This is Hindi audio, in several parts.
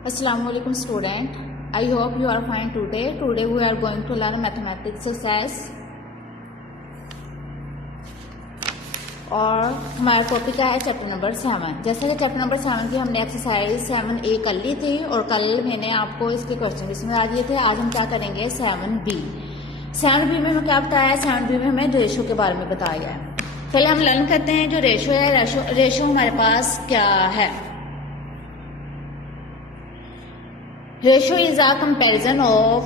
Assalamualaikum student. I hope you are fine today. Today we are going to learn mathematics exercise और हमारा टॉपिक है चैप्टर नंबर 7। जैसा कि चैप्टर नंबर 7 की हमने एक्सरसाइज 7A कर ली थी और कल मैंने आपको इसके क्वेश्चन भी समझा दिए थे। आज हम क्या करेंगे 7B। 7B में हमें क्या बताया है, 7B में हमें रेशो के बारे में बताया गया है। पहले हम लर्न करते हैं जो रेशो है। रेशो हमारे पास क्या है। Ratio is a comparison of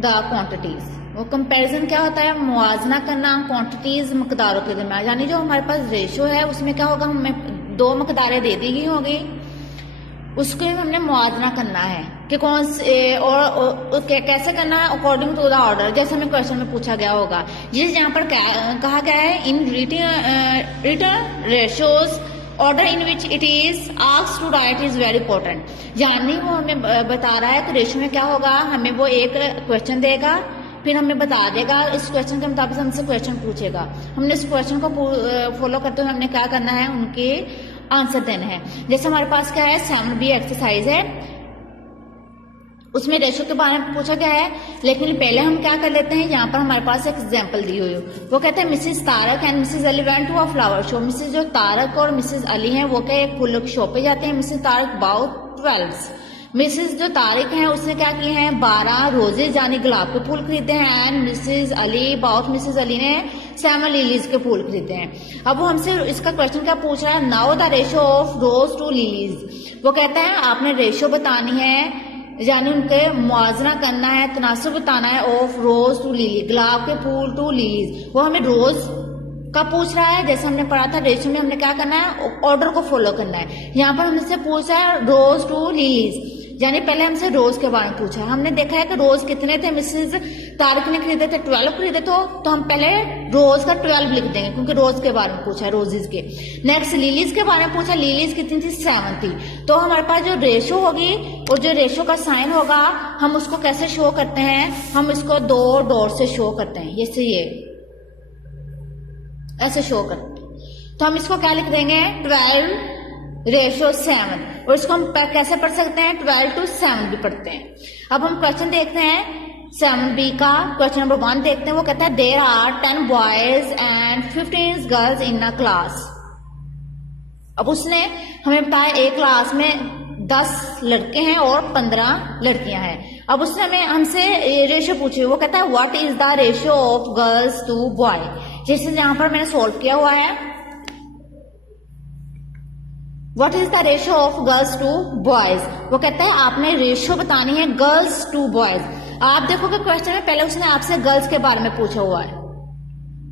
the quantities. वो कंपैरिजन क्या होता है, मुआवजा करना क्वांटिटीज मकदारों के दरमियान। यानी जो हमारे पास रेशो है उसमें क्या होगा, हमें दो मकदारें दे दी गई होगी, उसको हमने मुआवजा करना है कि कौन से और कैसे करना है, अकॉर्डिंग टू द ऑर्डर। जैसे हमें क्वेश्चन में पूछा गया होगा, जिस यहाँ पर कहा गया है in return ratios order in which it is asked to write is very important. यानी वो हमें बता रहा है कि रेशो में क्या होगा, हमें वो एक क्वेश्चन देगा, फिर हमें बता देगा, इस क्वेश्चन के मुताबिक हमसे क्वेश्चन पूछेगा, हमने इस क्वेश्चन को फॉलो करते हुए हमने क्या करना है, उनके आंसर देने हैं। जैसे हमारे पास क्या है 7B एक्सरसाइज है, उसमें रेशो के बारे में पूछा गया है। लेकिन पहले हम क्या कर लेते हैं, यहाँ पर हमारे पास एक एग्जाम्पल दी हुई है। वो कहते हैं Mrs Tarak and Mrs Ali went to a flower show. Mrs जो तारक और मिसेस अली हैं वो क्या एक फूलों की शो पे जाते हैं। Mrs Tarak bought 12। मिसेस जो तारिक हैं उसने क्या किए हैं 12 रोजेज यानी गुलाब के फूल खरीदे हैं। And Mrs Ali bought Mrs Ali ने 7 लिलीज के फूल खरीदे हैं। अब वो हमसे इसका क्वेश्चन क्या पूछ रहा है, now the ratio of rose to lilies. वो कहता है आपने रेशो बतानी है, यानी उनके मुआवजा करना है, तनासुब बताना है ऑफ रोज टू लिली, गुलाब के फूल टू लिलीज। वो हमें रोज का पूछ रहा है। जैसे हमने पढ़ा था रेशो में हमने क्या करना है, ऑर्डर को फॉलो करना है। यहाँ पर हमसे पूछा है रोज टू लिलीज, यानी पहले हमसे रोज के बारे में पूछा है। हमने देखा है कि रोज कितने थे, मिसेस तारिक ने खरीदे थे 12 खरीदे तो हम पहले रोज का 12 लिख देंगे क्योंकि रोज के बारे में पूछा है, रोजेज के। नेक्स्ट लिलीज के बारे में पूछा, लिलीज कितनी थी 7 थी। तो हमारे पास जो रेशो होगी और जो रेशो का साइन होगा हम उसको कैसे शो करते हैं, हम इसको 2 डॉट से शो करते हैं, जैसे ये ऐसे शो करते हैं। तो हम इसको क्या लिख देंगे 12:7 और इसको हम कैसे पढ़ सकते हैं 12 to 7 भी पढ़ते हैं। अब हम क्वेश्चन देखते हैं 7B का। क्वेश्चन नंबर 1 देखते हैं। वो कहता है there are 10 boys and 15 girls in a class. अब उसने हमें बताया एक क्लास में 10 लड़के हैं और 15 लड़कियां हैं। अब उसने हमें हमसे रेशो पूछी। वो कहता है what is the ratio of girls to boy. जैसे यहां पर मैंने सोल्व किया हुआ है, what is the ratio of girls to boys. वो कहता है आपने रेशियो बतानी है गर्ल्स टू बॉयज। आप देखोगे क्वेश्चन में पहले उसने आपसे गर्ल्स के बारे में पूछा हुआ है,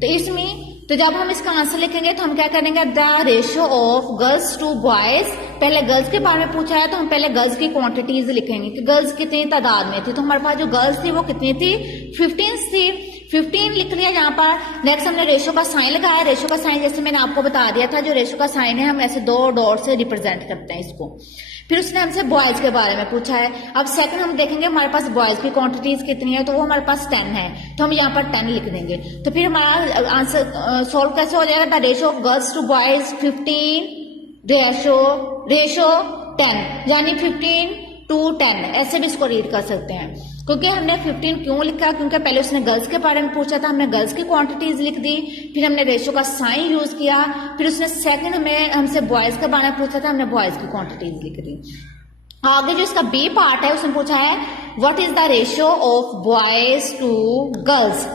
तो इसमें तो जब हम इसका आंसर लिखेंगे तो हम क्या करेंगे the ratio of girls to boys. पहले गर्ल्स के बारे में पूछा है तो हम पहले गर्ल्स की क्वांटिटीज लिखेंगे कि गर्ल्स कितनी तादाद में थी। तो हमारे पास जो गर्ल्स थी वो कितनी थी 15 थी, 15 लिख लिया यहाँ पर। नेक्स्ट हमने रेशो का साइन लगाया। रेशो का साइन जैसे मैंने आपको बता दिया था, जो रेशो का साइन है हम ऐसे 2 डॉट से रिप्रेजेंट करते हैं इसको। फिर उसने हमसे बॉयज के बारे में पूछा है। अब सेकंड हम देखेंगे हमारे पास बॉयज की क्वांटिटीज कितनी है, तो वो हमारे पास 10 है, तो हम यहाँ पर 10 लिख देंगे। तो फिर हमारा आंसर सॉल्व कैसे हो जाएगा, the ratio of girls to boys 15 ratio 10, यानी 15 to 10 ऐसे भी इसको रीड कर सकते हैं। क्योंकि हमने 15 क्यों लिखा, क्योंकि पहले उसने गर्ल्स के बारे में पूछा था, हमने गर्ल्स की क्वांटिटीज लिख दी, फिर हमने रेशो का साइन यूज किया, फिर उसने सेकंड में हमसे बॉयज के बारे में पूछा था, हमने बॉयज की क्वांटिटीज लिख दी। आगे जो इसका बी पार्ट है उसने पूछा है what is the ratio of boys to girls.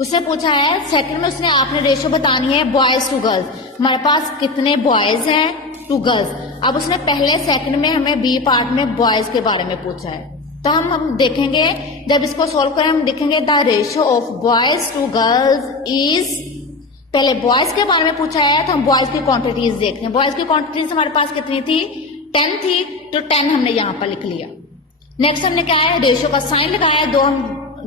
उसने पूछा है सेकंड में उसने आपने रेशियो बतानी है बॉयज टू गर्ल्स। हमारे पास कितने बॉयज हैं टू गर्ल्स। अब उसने पहले सेकंड में हमें बी पार्ट में बॉयज के बारे में पूछा है, तो हम देखेंगे जब इसको सॉल्व करें हम देखेंगे the ratio of boys to girls is, पहले बॉयज के बारे में पूछा है तो हम बॉयज की क्वांटिटीज देखते हैं। बॉयज की क्वांटिटीज हमारे पास कितनी थी 10 थी, तो 10 हमने यहाँ पर लिख लिया। नेक्स्ट हमने क्या है रेशियो का साइन लगाया, दो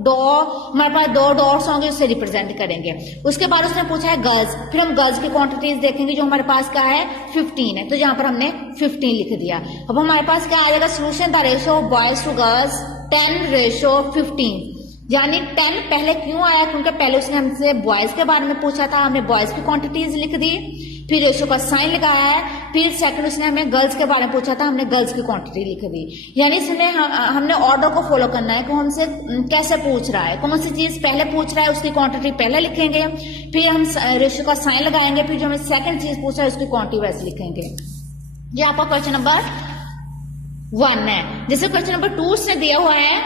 हमारे पास 2 डॉट्स होंगे उससे रिप्रेजेंट करेंगे। उसके बाद उसने पूछा है गर्ल्स, फिर हम गर्ल्स की क्वांटिटीज देखेंगे जो हमारे पास क्या है 15 है, तो यहाँ पर हमने 15 लिख दिया। अब हमारे पास क्या आ जाएगा solution the ratio of boys to girls 10:15, यानी 10 पहले क्यों आया, क्योंकि पहले उसने हमसे बॉयज के बारे में पूछा था, हमने बॉयज की क्वांटिटीज लिख दी, फिर रेशो का साइन लगाया है, फिर सेकंड उसने हमें गर्ल्स के बारे में पूछा था, हमने गर्ल्स की क्वांटिटी लिख दी। यानी इसमें हमने ऑर्डर को फॉलो करना है कि हमसे कैसे पूछ रहा है, कौन सी चीज पहले पूछ रहा है उसकी क्वांटिटी पहले लिखेंगे, फिर हम रेशो का साइन लगाएंगे, फिर जो हमें सेकंड चीज पूछ रहा है उसकी क्वांटिटी वैसे लिखेंगे। ये आपका क्वेश्चन नंबर 1 है। जैसे क्वेश्चन नंबर 2 उसने दिया हुआ है,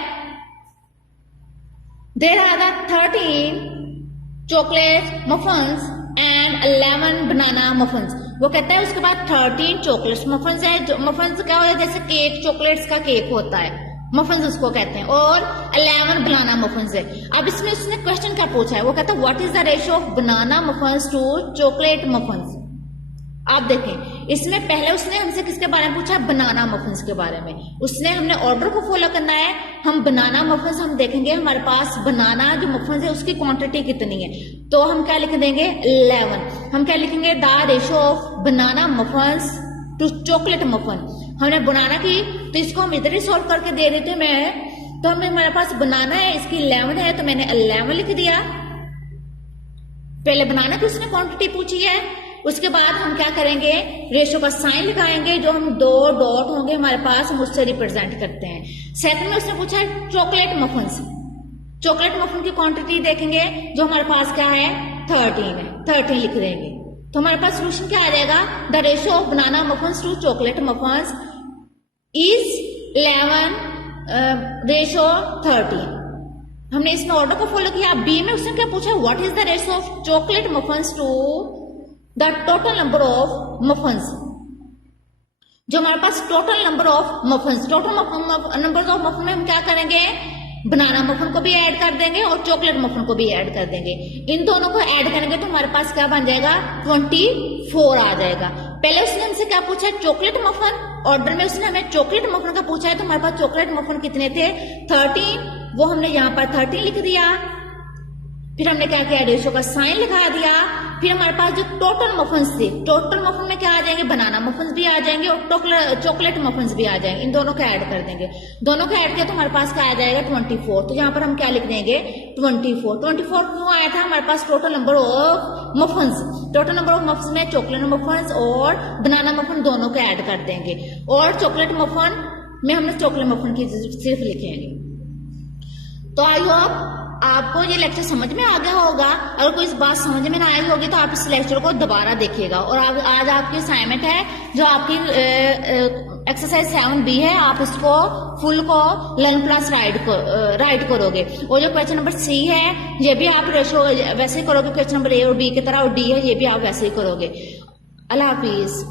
there are the 13 chocolate muffins and 11 banana muffins. वो कहता है उसके बाद 13 चॉकलेट मफन्स है। मफन्स क्या होता है, जैसे केक, चॉकलेट्स का केक होता है, मफन्स उसको कहते हैं, और 11 बनाना मफन्स है। अब इसमें उसने क्वेश्चन क्या पूछा है, वो कहता है what is the ratio of banana muffins to chocolate muffins. आप देखें इसमें पहले उसने हमसे किसके बारे में पूछा, बनाना मफिन्स के बारे में। उसने हमने ऑर्डर को फॉलो करना है। हम बनाना मफिन्स हम देखेंगे हमारे पास बनाना जो मफिन्स है उसकी क्वांटिटी कितनी है, तो हम क्या लिख देंगे 11। हम क्या लिखेंगे, the ratio of banana muffins to chocolate muffin. हमने बनाना की तो इसको हम इधर ही सॉल्व करके दे देते मैं, तो हमें हमारे पास बनाना है, इसकी 11 है तो मैंने 11 लिख दिया। पहले बनाना की उसने क्वांटिटी पूछी है, उसके बाद हम क्या करेंगे, रेशो का साइन लगाएंगे, जो हम 2 डॉट होंगे हमारे पास हम उससे रिप्रेजेंट करते हैं। सेकंड में उसने पूछा है चॉकलेट मफिन्स। चॉकलेट मफिन की क्वांटिटी देखेंगे, जो हमारे पास क्या है 13 है, 13 लिख देंगे, तो हमारे पास सोल्यूशन क्या आ जाएगा, the ratio of banana muffins to chocolate muffins is 11 ratio 13। हमने इसमें ऑर्डर को फॉलो किया। बी में उसने क्या पूछा, what is the ratio of chocolate muffins to the total number of muffins. जो हमारे पास total number of muffins, total number of muffin में हम क्या करेंगे, बनाना मफिन को भी ऐड कर देंगे और चॉकलेट मफिन को भी ऐड कर देंगे। इन दोनों को ऐड करेंगे तो हमारे पास क्या बन जाएगा 24 आ जाएगा। पहले उसने हमसे क्या पूछा, चॉकलेट मफिन। ऑर्डर में उसने हमें चॉकलेट मफिन का पूछा है, तो हमारे पास चॉकलेट मफिन कितने थे 13, वो हमने यहाँ पर 13 लिख दिया। फिर हमने क्या किया, रेशो का साइन लगा दिया। फिर हमारे पास जो टोटल मफिन्स थे, टोटल मफिन में क्या आ जाएंगे, बनाना मफिन्स भी आ जाएंगे और चॉकलेट मफिन्स भी आ जाएंगे। इन दोनों को ऐड कर देंगे, दोनों को ऐड किया तो हमारे पास क्या आ जाएगा 24। तो यहाँ पर हम क्या लिख देंगे 24 क्यों आया था, हमारे पास total number of muffins, total number of muffins में चॉकलेट मफिन्स और बनाना मफिन दोनों को ऐड कर देंगे, और चॉकलेट मफिन में हमने चॉकलेट मफिन की सिर्फ लिखेंगे। तो आई होप आपको ये लेक्चर समझ में आ गया होगा। अगर कोई इस बात समझ में ना आई होगी तो आप इस लेक्चर को दोबारा देखिएगा। और आज आपकी असाइनमेंट है जो आपकी एक्सरसाइज 7B है, आप इसको फुल को लर्न प्लस राइट करोगे। और जो क्वेश्चन नंबर C है ये भी आप रेशो वैसे ही करोगे, क्वेश्चन नंबर A और B की तरह, और D है ये भी आप वैसे ही करोगे। अल्लाह हाफिज।